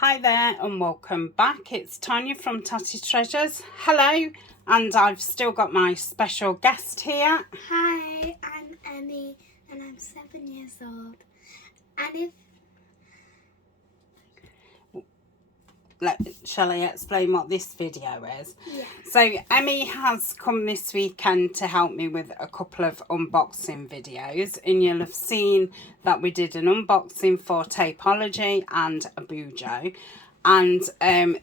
Hi there and welcome back. It's Tanya from Tatty Treasures. Hello, and I've still got my special guest here. Hi, I'm Emmie and I'm 7 years old. And Shall I explain what this video is? Yeah. So Emmie has come this weekend to help me with a couple of unboxing videos, and you'll have seen that we did an unboxing for Tapology and a Bujo. And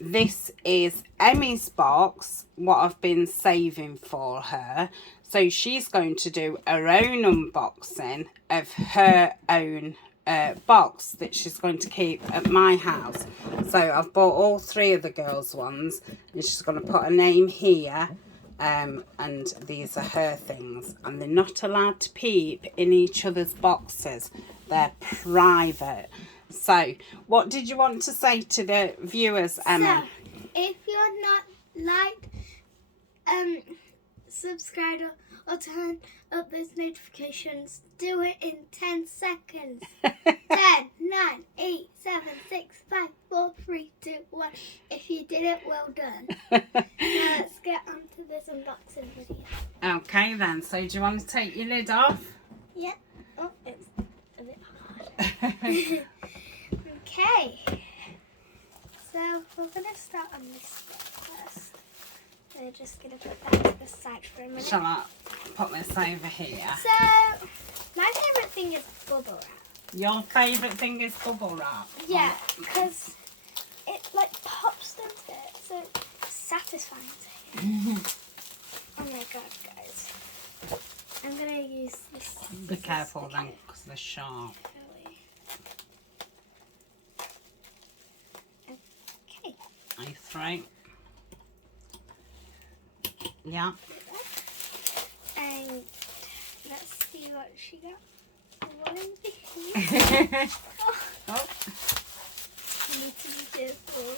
this is Emmie's box, what I've been saving for her. So she's going to do her own unboxing of her own box that she's going to keep at my house. So I've bought all three of the girls' ones, and she's going to put a name here. And these are her things, and they're not allowed to peep in each other's boxes. They're private. So, what did you want to say to the viewers, Emma? So, if you're not liked, subscribed or turn up those notifications, do it in 10 seconds. 10, 9, 8, 7, 6, 5, 4, 3, 2, 1. If you did it, well done. Now let's get on to this unboxing video. Okay then, so do you want to take your lid off? Yeah. Oh, it's a bit hard. Okay, so we're going to start on this bit first. We're just going to put that to the side for a minute. Shall I put this over here? So, my favourite thing is bubble wrap. Your favourite thing is bubble wrap? Yeah, because it like pops them to it, so it's satisfying to hear. Oh my god, guys. I'm going to use this. Be careful then, because they're sharp. I throw. Yeah. And let's see what she got. One in between. Oh. You need to be careful.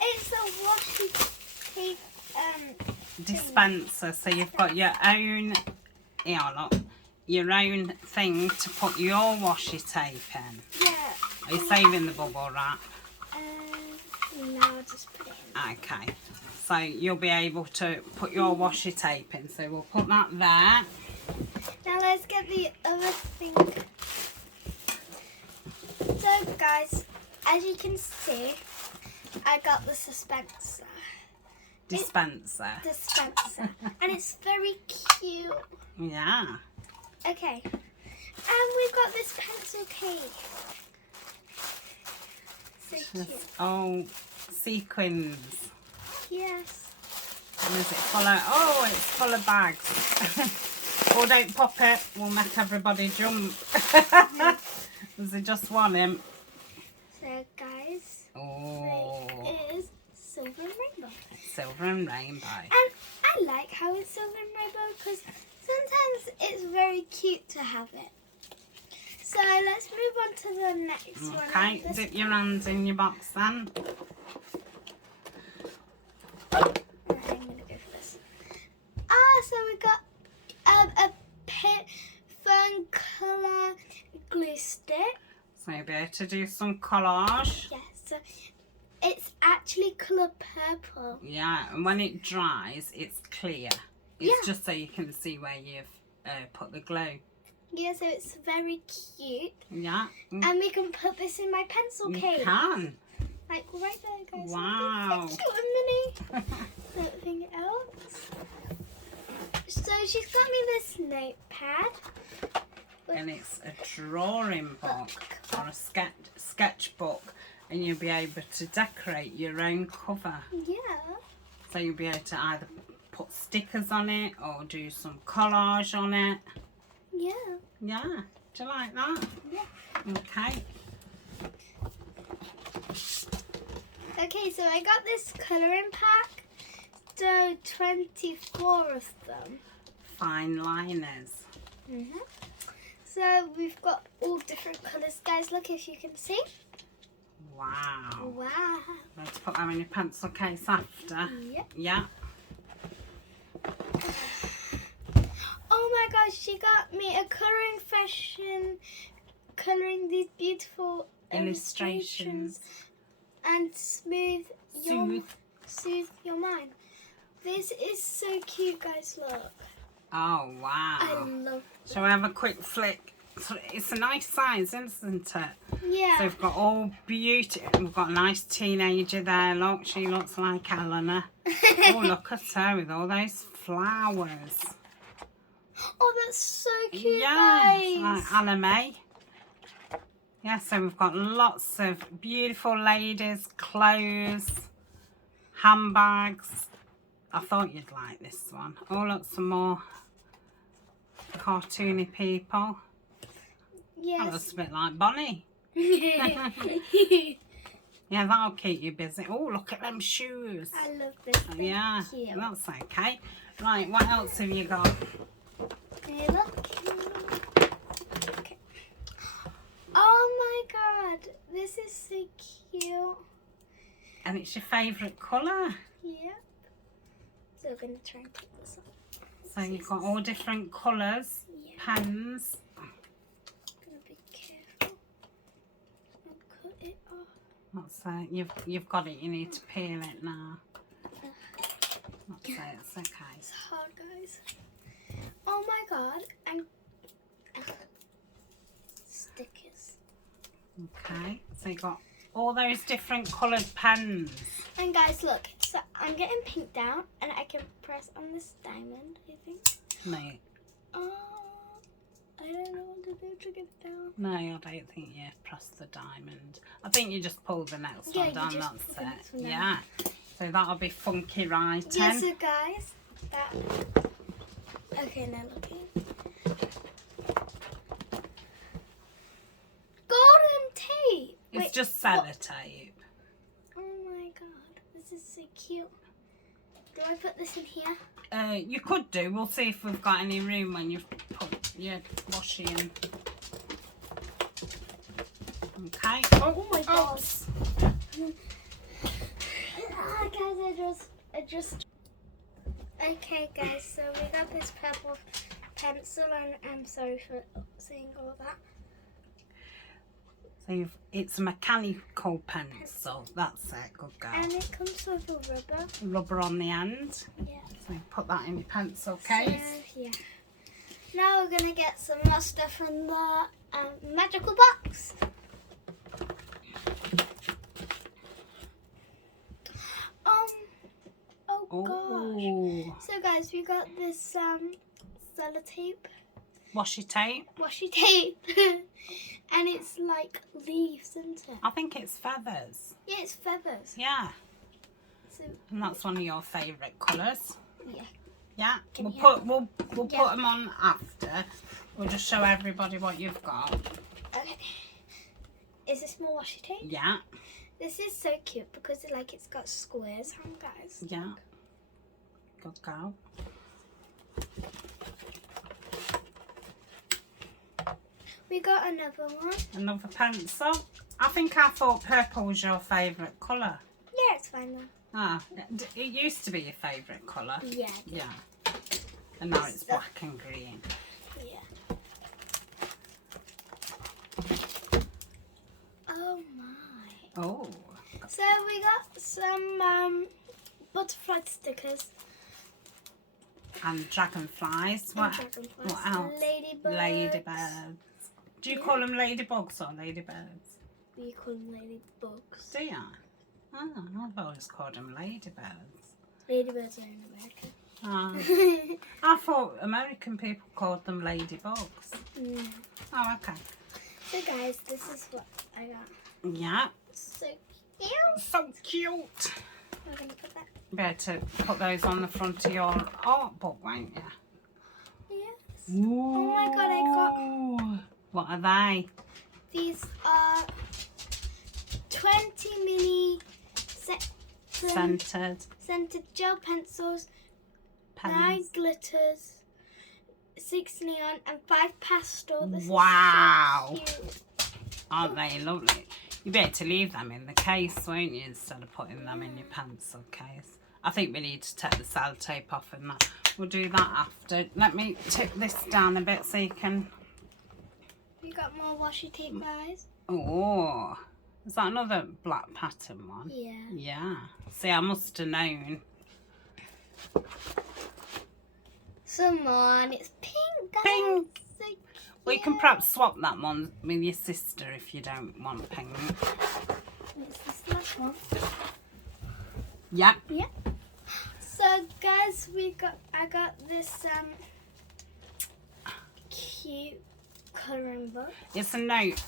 It's a washi tape dispenser. So you've got your own. Here, look. Your own thing to put your washi tape in. Yeah. Are you saving the bubble wrap? No, I'll just put it in. Okay. So you'll be able to put your washi tape in. So we'll put that there. Now let's get the other thing. So guys, as you can see, I got the dispenser. Dispenser. And it's very cute. Yeah. Okay, and we've got this pencil case. So cute. Oh, sequins. Yes. And is it full of? Oh, it's full of bags. Oh, don't pop it. We'll make everybody jump. Is there just one in? So guys, oh, it is silver and rainbow. Silver and rainbow. And I like how it's silver and rainbow because sometimes it's very cute to have it. So let's move on to the next one. Okay, dip your hands in your box then. I'm going to go for this. So we got a fun colour glue stick. So you'll be able to do some collage. Yes, so it's actually colour purple. Yeah, and when it dries, it's clear. It's just so you can see where you've put the glue. Yeah, so it's very cute. Yeah. And we can put this in my pencil case. You can. Like right there, guys. Wow. So cute and mini. Something else. So she's got me this notepad. And it's a drawing book or a sketchbook, and you'll be able to decorate your own cover. Yeah. So you'll be able to either put stickers on it or do some collage on it. Yeah. Yeah. Do you like that? Yeah. Okay. Okay, so I got this colouring pack. So 24 of them. Fine liners. So we've got all different colours, guys. Look if you can see. Wow. Wow. Let's put them in your pencil case after. Yep. Yeah. Oh my gosh, guys, she got me a colouring session, colouring these beautiful illustrations and soothe your mind. This is so cute, guys. Look. Oh wow! I love it. Shall we have a quick flick? It's a nice size, isn't it? Yeah. So we've got all beauty. We've got a nice teenager there. Look, she looks like Eleanor. Oh, look at her with all those flowers. Oh, that's so cute, Yeah, guys. like Anna May. Yeah, so we've got lots of beautiful ladies, clothes, handbags. I thought you'd like this one. Oh, look, some more cartoony people. Yes. That looks a bit like Bonnie. Yeah, Yeah, that'll keep you busy. Oh, look at them shoes. I love this. Thank Yeah, you. that's okay. Right, what else have you got? They look cute. Okay. Oh my god, this is so cute. And it's your favourite colour. Yep. So we're going to try and put this on. So you've got all different colours, Yeah. pens. I'm going to be careful. I'll cut it off. You've got it. You need to peel it now. That's it. It's okay. It's hard, guys. Oh my god. And stickers. Okay. So you got all those different coloured pens. And guys, look. So I'm getting pink down, and I can press on this diamond, I think. No, I don't know what to do to get it down. no, I don't think you press the diamond. I think you just pull the next Yeah, one down. you just That's pull the next it. one down. Yeah. So that'll be funky writing. Yeah, so guys, that. Okay, now looking. Golden tape. It's Wait, just what? sellotape. Oh my god, this is so cute. Do I put this in here? You could do. We'll see if we've got any room when you've put your washi in. Okay. Oh my god. Guys, I just. Okay, guys. So we got this purple pencil, and I'm sorry for saying all that. So it's a mechanical pencil. That's it. Good girl. And it comes with a rubber. Rubber on the end. Yeah. So you put that in your pencil case. So, yeah. Now we're gonna get some more stuff from the magical box. Oh gosh. So guys, we got this sellotape, Washi tape. washi tape, and it's like leaves, isn't it? I think it's feathers. Yeah, it's feathers. Yeah. So And that's one of your favourite colours. yeah. Yeah. Can We'll you put we'll Yeah. put them on after. We'll just show everybody what you've got. Okay. Is this more washi tape? Yeah. This is so cute because it's got squares on, guys. Yeah. Good girl. We got another one. Another pencil. I thought purple was your favourite colour. Yeah, it's fine now. Ah, it used to be your favourite colour. Yeah. Yeah. And now it's black and green. Yeah. Oh my. Oh. So we got some butterfly stickers. And dragonflies. What? Dragonflies. What else? Ladybugs. Ladybirds. Do you call them ladybugs or ladybirds? We call them ladybugs. Do you? Oh, I've always called them ladybirds. Ladybirds are in America. I thought American people called them ladybugs. No. Oh, okay. So guys, this is what I got. Yeah. So cute. So cute. We're gonna put that. You better put those on the front of your art book, won't you? Yes. Ooh. Oh my god, I got. What are they? These are 20 mini Scented gel pencils, pens. 9 glitters, 6 neon, and 5 pastel. This Wow. is so cute. Aren't they lovely? You better leave them in the case, won't you, instead of putting them in your pencil case. I think we need to take the sellotape off and that. We'll do that after. Let me tip this down a bit so you can... You got more washi tape, guys? Oh, is that another black pattern one? Yeah. Yeah. See, I must have known. Come on, it's pink, guys. Pink. So Well, you can perhaps swap that one with your sister if you don't want pink. It's this last one. Yeah. Yeah. So, guys, I got this cute colouring book. It's a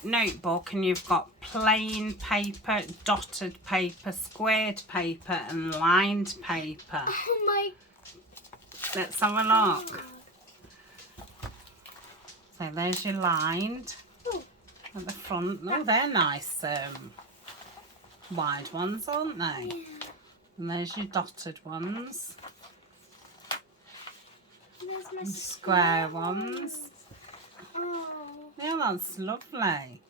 notebook, and you've got plain paper, dotted paper, squared paper, and lined paper. Oh my Let's have a look. So there's your lined Ooh. at the front. Oh, they're nice wide ones, aren't they? Yeah. And there's your dotted ones. There's my Square ones. Oh, Yeah, that's lovely.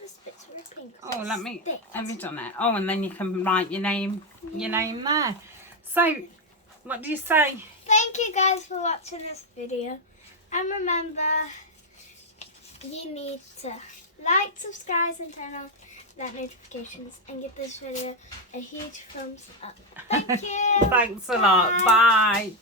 this bit's ripping. Oh, let me. Stick. Have you done it? Oh, and then you can write your name there. So, what do you say? Thank you guys for watching this video. And remember, you need to like, subscribe, and turn on that notifications, and give this video a huge thumbs up. Thank you. Thanks a lot. Bye.